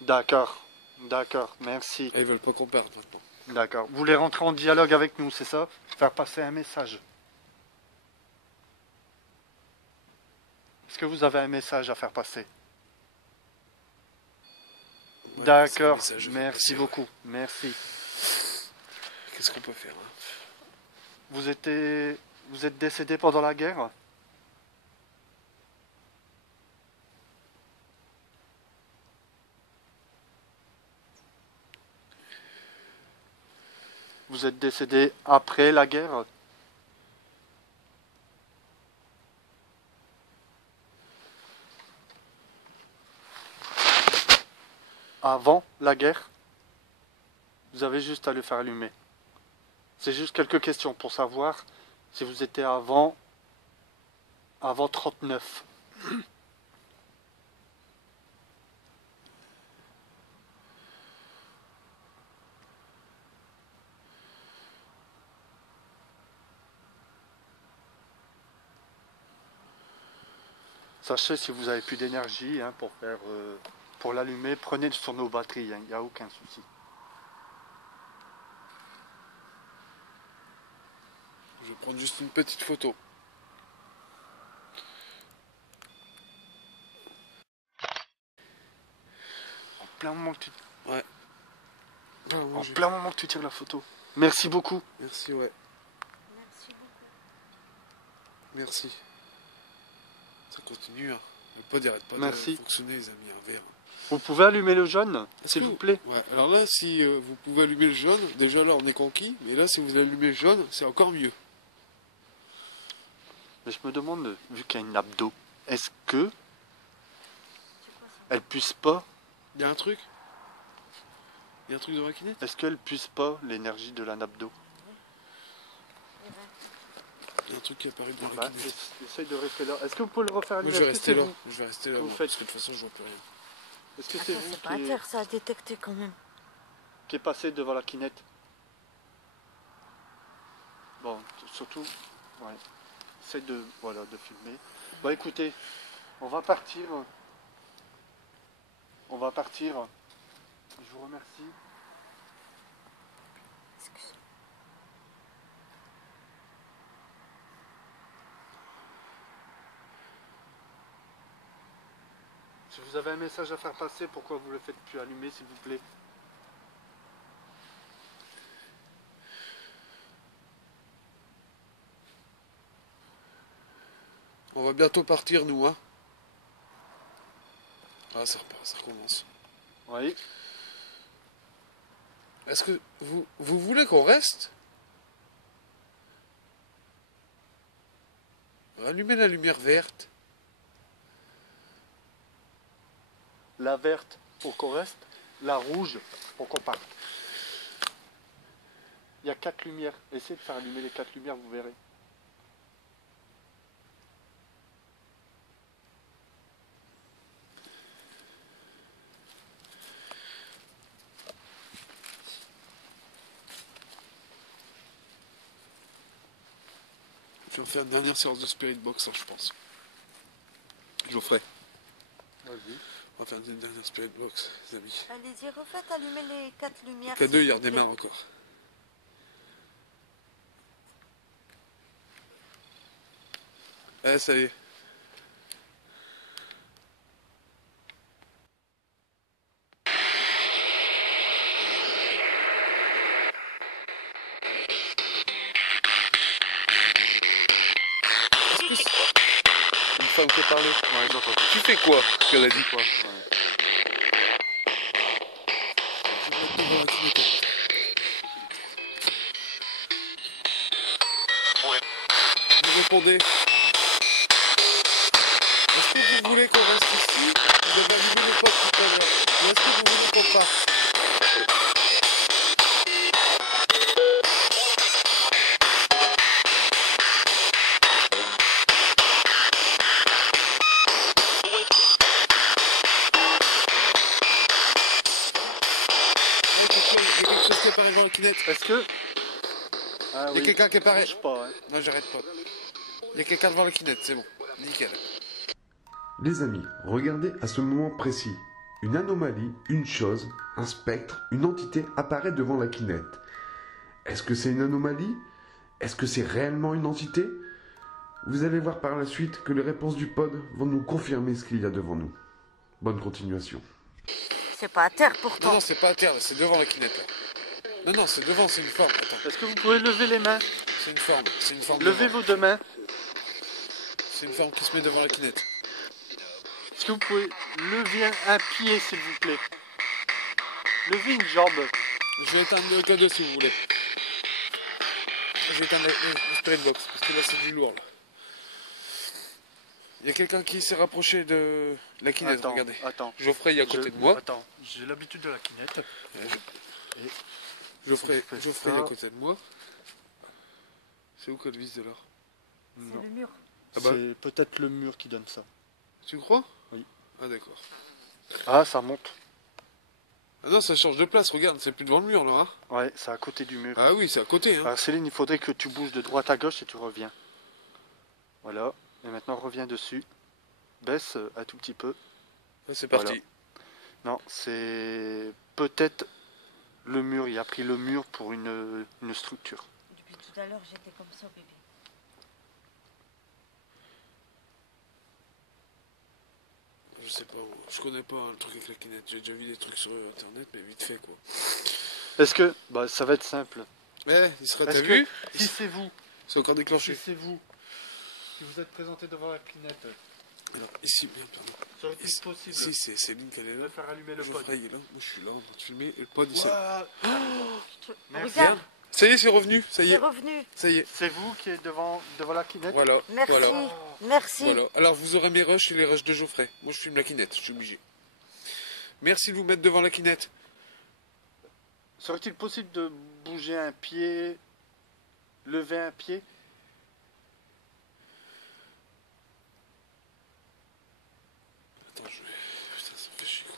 D'accord, merci. ils veulent pas qu'on parte maintenant. D'accord. Vous voulez rentrer en dialogue avec nous, c'est ça? Faire passer un message. Est-ce que vous avez un message à faire passer? Ouais, D'accord, c'est un message à faire merci passer, beaucoup. ouais. Merci. Qu'est-ce qu'on peut faire, hein? Vous êtes décédé pendant la guerre? Vous êtes décédé après la guerre? Avant la guerre? Vous avez juste à le faire allumer. C'est juste quelques questions pour savoir si vous étiez avant 39. Sachez si vous n'avez plus d'énergie pour l'allumer, prenez sur nos batteries, il n'y a aucun souci. Je vais prendre juste une petite photo. En plein moment que tu, Ouais. Ah, moi, en j'ai- plein moment que tu tires la photo. Merci beaucoup. Merci, ouais. Merci beaucoup. Merci. Ça continue, hein. Le pod n'arrête pas Merci. de fonctionner, les amis, un verre. Vous pouvez allumer le jaune, Est-ce s'il que- vous plaît? Ouais, alors là, si vous pouvez allumer le jaune, déjà là, on est conquis. Mais là, si vous allumez le jaune, c'est encore mieux. Mais je me demande, vu qu'il y a une nappe d'eau, est-ce que C'est quoi ça? elle puisse pas, Il y a un truc? Il y a un truc de maquinette? est-ce qu'elle puisse pas l'énergie de la nappe d'eau? Eh ben, Il y a un truc qui apparaît dans la Bah, maquinette. essaye de rester là. Est-ce que vous pouvez le refaire Moi, allumer? je vais Est-ce que rester c'est là. vous Je vais rester là, Vous moi, faites- parce que de toute façon, je vois plus rien. Est-ce que c'est attends, vous c'est pas inter, ça a détecté quand même. qui est passé devant la kinette? Bon, surtout, ouais. Essaye de filmer. Bah écoutez, On va partir. On va partir. Je vous remercie. Si vous avez un message à faire passer, pourquoi vous le faites plus allumer, s'il vous plaît? On va bientôt partir, nous, hein. Ah, ça repart, ça recommence. Oui. Est-ce que vous voulez qu'on reste? Rallumez la lumière verte. La verte pour qu'on reste, la rouge pour qu'on parte. Il y a 4 lumières. Essayez de faire allumer les 4 lumières, vous verrez. Je vais faire une dernière séance de Spirit Box, hein, je pense. Je le ferai. Vas-y. On va faire une dernière Spirit Box, les amis. Allez-y, refaites allumer les 4 lumières. K2, s'il il vous plaît. redémarre encore. Eh, ça y est. Une femme qui a parlé. Ouais, j'entends. Tu fais quoi? Elle a dit quoi? Vous répondez. Est-ce que vous voulez qu'on reste ici? Vous avez allumé les potes tout à l'heure. Ou est-ce que vous voulez qu'on parte? Il y a quelque chose qui apparaît devant la Kinect. Est-ce que... Ah Il y a quelqu'un qui apparaît. Bouge pas, hein. Non, j'arrête pas. Il y a quelqu'un devant la Kinect, c'est bon. Nickel. Les amis, regardez à ce moment précis. Une anomalie, une chose, un spectre, une entité apparaît devant la Kinect. Est-ce que c'est une anomalie? Est-ce que c'est réellement une entité? Vous allez voir par la suite que les réponses du pod vont nous confirmer ce qu'il y a devant nous. Bonne continuation. C'est pas à terre Non, pourtant. non, c'est pas à terre, là, c'est devant la Kinect. Là. Non, non, c'est devant, c'est une forme. Attends, Est-ce que vous pouvez lever les mains? c'est une forme. C'est une forme. Levez devant. vos 2 mains. C'est une forme qui se met devant la Kinect. Est-ce que vous pouvez lever un pied, s'il vous plaît? Levez une jambe. Je vais éteindre le K2 si vous voulez. Je vais éteindre le Spirit Box, parce que là c'est du lourd. Là. Il y a quelqu'un qui s'est rapproché de la Kinect, Attends, regardez. attends. Geoffrey il est à côté de moi. Attends, j'ai l'habitude de la Kinect. Geoffrey je fais il est ça. à côté de moi. C'est où Code Vis alors? C'est le mur. Ah bah. C'est peut-être le mur qui donne ça. Tu crois? Oui. Ah d'accord. Ah, ça monte. Ah non, ça change de place, regarde, c'est plus devant le mur là. Hein. Ouais, c'est à côté du mur. Ah oui, c'est à côté. Hein. Alors Céline, il faudrait que tu bouges de droite à gauche et tu reviens. Voilà. Et maintenant, reviens dessus. Baisse un tout petit peu. Là, c'est parti. Voilà. Non, c'est peut-être le mur. Il a pris le mur pour une structure. Depuis tout à l'heure, j'étais comme ça, bébé. Je sais pas, je connais pas le truc avec la Kinect. J'ai déjà vu des trucs sur internet, mais vite fait quoi. Est-ce que... Bah, ça va être simple. Eh, il sera, t'as Est-ce vu? que si c'est vous, C'est encore déclenché. si c'est vous, qui vous êtes présenté devant la Kinect, Alors, ici, bien, pardon. serait-il Ici, possible si, c'est Céline qui est de là. faire allumer le pod? Geoffrey il est là, moi je suis là, on va te filmer. Et le pod il s'est. Ouah, Merci. Regarde, Ça y est, c'est revenu, ça y c'est est, revenu. ça y est. C'est vous qui êtes devant la Kinect? Voilà. Merci. Voilà. Merci. Voilà. Alors vous aurez mes rushs et les rushs de Geoffrey. Moi je filme la Kinect, je suis obligé. Merci de vous mettre devant la Kinect. Serait-il possible de bouger un pied, lever un pied? Attends, je vais. Putain, ça me fait chier. Quoi.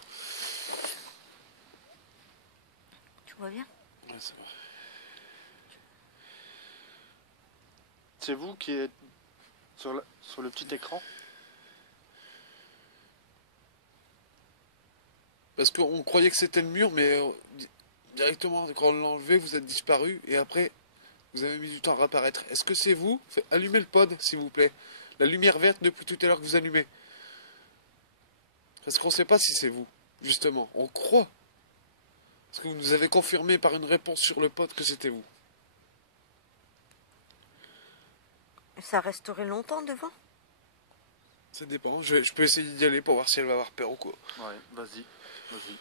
Tu vois bien? Ouais, ça va. C'est vous qui êtes sur le petit écran? Parce qu'on croyait que c'était le mur, mais directement, quand on l'a enlevé, vous êtes disparu. Et après, vous avez mis du temps à réapparaître. Est-ce que c'est vous? Allumez le pod, s'il vous plaît. La lumière verte depuis tout à l'heure que vous allumez. Parce qu'on ne sait pas si c'est vous, justement. On croit. Parce que vous nous avez confirmé par une réponse sur le pod que c'était vous. Ça resterait longtemps devant? Ça dépend. Je peux essayer d'y aller pour voir si elle va avoir peur ou quoi. Ouais, vas-y, vas-y.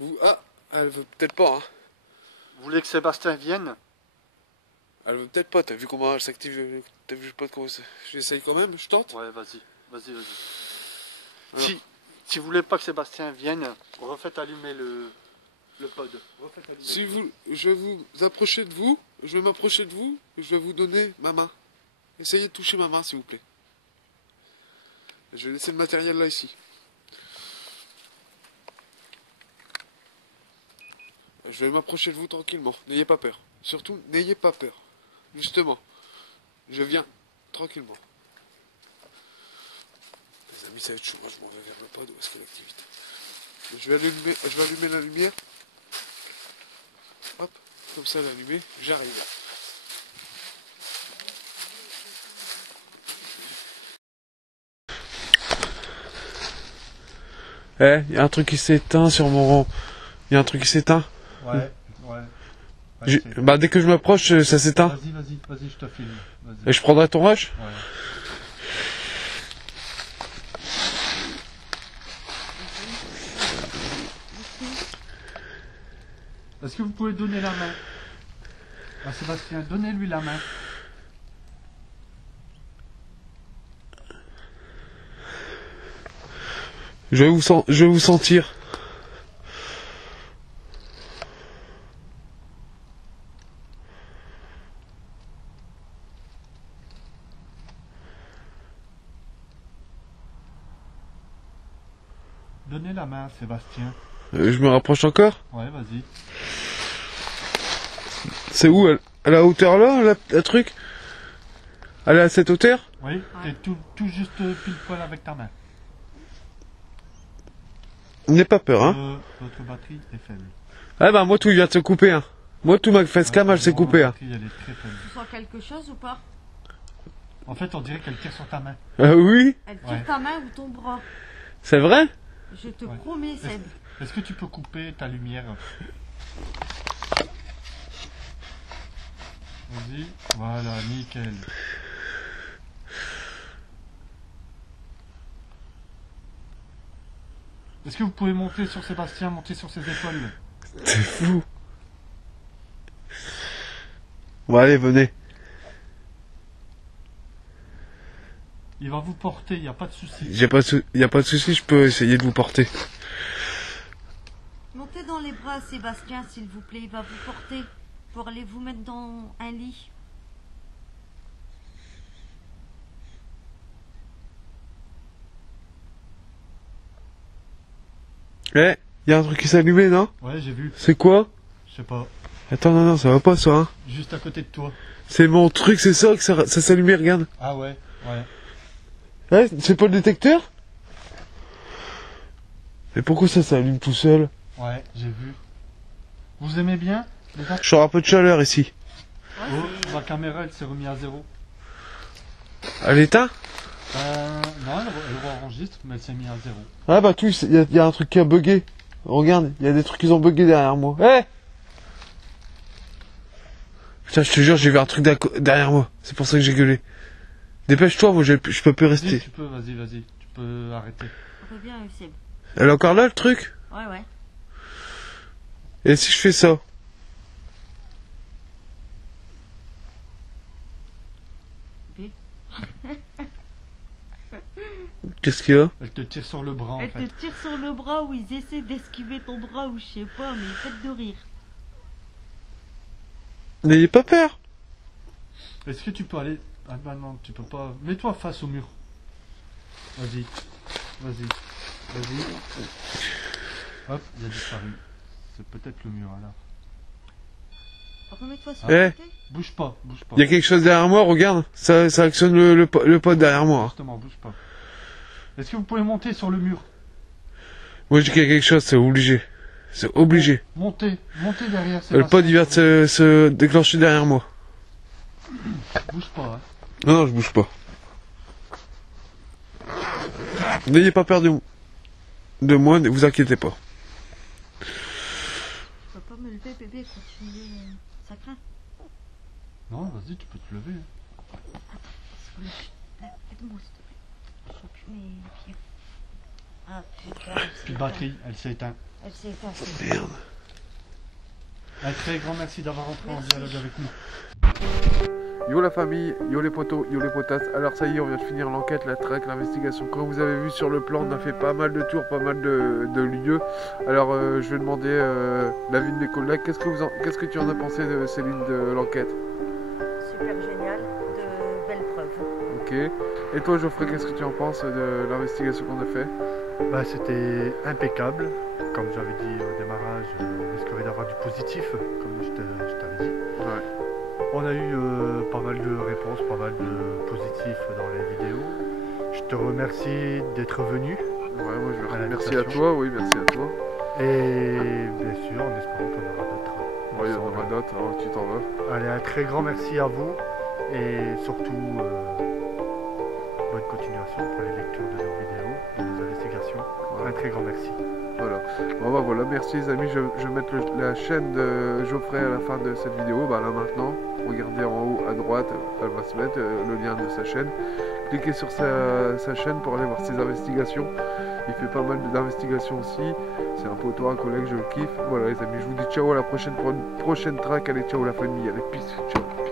Vous... Ah, elle veut peut-être pas, hein. Vous voulez que Sébastien vienne? Elle veut peut-être pas. T'as vu comment elle s'active? T'as vu pas comment c'est? J'essaye quand même, je tente. Ouais, vas-y, vas-y, vas-y. Alors. Si vous voulez pas que Sébastien vienne, refaites allumer le pod. Refaites allumer. Si vous, je vais vous approcher de vous, je vais m'approcher de vous, je vais vous donner ma main. Essayez de toucher ma main, s'il vous plaît. Je vais laisser le matériel là, ici. Je vais m'approcher de vous tranquillement. N'ayez pas peur. Surtout, n'ayez pas peur. Justement. Je viens. Tranquillement. Les amis, ça va être chaud. Moi, je m'en vais vers le pod. Où est-ce que l'activité? Je vais allumer la lumière. Hop. Comme ça, l'allumer. J'arrive. Eh, y a un truc qui s'éteint sur mon rang. Y a un truc qui s'éteint. Ouais, ouais. Bah, dès que je m'approche, ça s'éteint. Vas-y, je te filme. Vas-y. Et je prendrai ton rush? Ouais. Est-ce que vous pouvez donner la main à Sébastien? Donnez-lui la main. Je vais vous sentir. Donnez la main à Sébastien. Je me rapproche encore? Ouais, vas-y. C'est où elle? À la hauteur là, la truc? Elle est à cette hauteur? Oui, t'es tout juste pile poil avec ta main. N'aie pas peur, hein? Votre batterie est faible. Ah bah moi tout il vient de se couper, hein. Moi tout ma facecam elle s'est coupée, hein. La batterie, elle est très faible. Tu sens quelque chose ou pas? En fait, on dirait qu'elle tire sur ta main. Oui? Elle tire Ouais. ta main ou ton bras. C'est vrai? Je te Ouais. promets, Seb. Est-ce que tu peux couper ta lumière? Vas-y. Voilà, nickel. Est-ce que vous pouvez monter sur Sébastien, monter sur ses épaules? C'est fou. Bon allez, venez. Il va vous porter, il n'y a pas de souci. Y a pas de souci, je peux essayer de vous porter. Montez dans les bras, Sébastien, s'il vous plaît. Il va vous porter pour aller vous mettre dans un lit. Eh, y a un truc qui s'est allumé, non? Ouais, j'ai vu. C'est quoi? Je sais pas. Attends, non, ça va pas ça, hein. Juste à côté de toi. C'est mon truc, c'est ça que ça s'allumait, regarde. Ah ouais, ouais. Ouais, c'est pas le détecteur? Mais pourquoi ça s'allume tout seul? Ouais, j'ai vu. Vous aimez bien les gars? Je sors un peu de chaleur ici. Ouais, Oh, ma caméra elle s'est remise à 0. Elle éteint? Non, elle enregistre, mais elle s'est mise à 0. Ah bah tu, y a un truc qui a bugué. Regarde, y a des trucs qui ont bugué derrière moi. Eh! Putain, je te jure, j'ai vu un truc derrière moi. C'est pour ça que j'ai gueulé. Dépêche-toi, moi je peux plus rester. Tu peux, vas-y, tu peux arrêter. reviens, Seb. Elle est encore là le truc? Ouais, ouais. Et si je fais ça? Oui. Qu'est-ce qu'il y a? Elle te tire sur le bras en Elle fait. te tire sur le bras ou ils essaient d'esquiver ton bras ou je sais pas, mais faites de rire. N'ayez pas peur. Est-ce que tu peux aller... Ah bah non, tu peux pas... Mets-toi face au mur. Vas-y. Hop, il a disparu. C'est peut-être le mur alors. Remets-toi sur Eh. le côté. Bouge pas. Y a quelque chose derrière moi, regarde. Ça actionne le pod derrière moi. Justement, bouge pas. Est-ce que vous pouvez monter sur le mur? Moi je dis qu'il y a quelque chose, c'est obligé. C'est obligé. Montez derrière. Le pod il vient de se déclencher derrière moi. Bouge pas, hein. Non, je bouge pas. N'ayez pas peur de moi, ne vous inquiétez pas. Tu peux pas me lever, bébé, continuer. Ça craint. Non, vas-y, tu peux te lever. Aide-moi, s'il te plaît. Mais les pieds. Ah putain. Puis batterie, elle s'est éteinte. Elle s'est éteinte. Merde. Un très grand merci d'avoir entré en dialogue avec nous. Yo la famille, yo les potos, yo les potasses. Alors ça y est, on vient de finir l'enquête, la traque, l'investigation. Comme vous avez vu sur le plan, on a fait pas mal de tours, pas mal de lieux. Alors je vais demander l'avis de mes collègues. Qu'est-ce que tu en as pensé, Céline, de l'enquête? Super génial, de belles preuves. Ok. Et toi Geoffrey, qu'est-ce que tu en penses de l'investigation qu'on a fait? Bah, c'était impeccable. Comme j'avais dit au démarrage, on risquerait d'avoir du positif, comme je t'avais dit. Ouais. On a eu pas mal de réponses, pas mal de positifs dans les vidéos. Je te remercie d'être venu. Ouais, moi je À veux merci à l'invitation. toi, oui, merci à toi. Et bien sûr, en espérant qu'il y en aura d'autres. Ouais, il y en aura d'autres, alors tu t'en vas. Allez, un très grand merci à vous. Et surtout, bonne continuation pour les lectures de nos vidéos, de nos investigations. Ouais. Un très grand merci. Voilà. Bon bah voilà, merci les amis, je vais mettre la chaîne de Geoffrey à la fin de cette vidéo, bah là maintenant, regardez en haut à droite, elle va se mettre le lien de sa chaîne, cliquez sur sa chaîne pour aller voir ses investigations, il fait pas mal d'investigations aussi, c'est un poteau, un collègue, je le kiffe, voilà les amis, je vous dis ciao à la prochaine pour une prochaine track, allez ciao la famille, allez peace, ciao.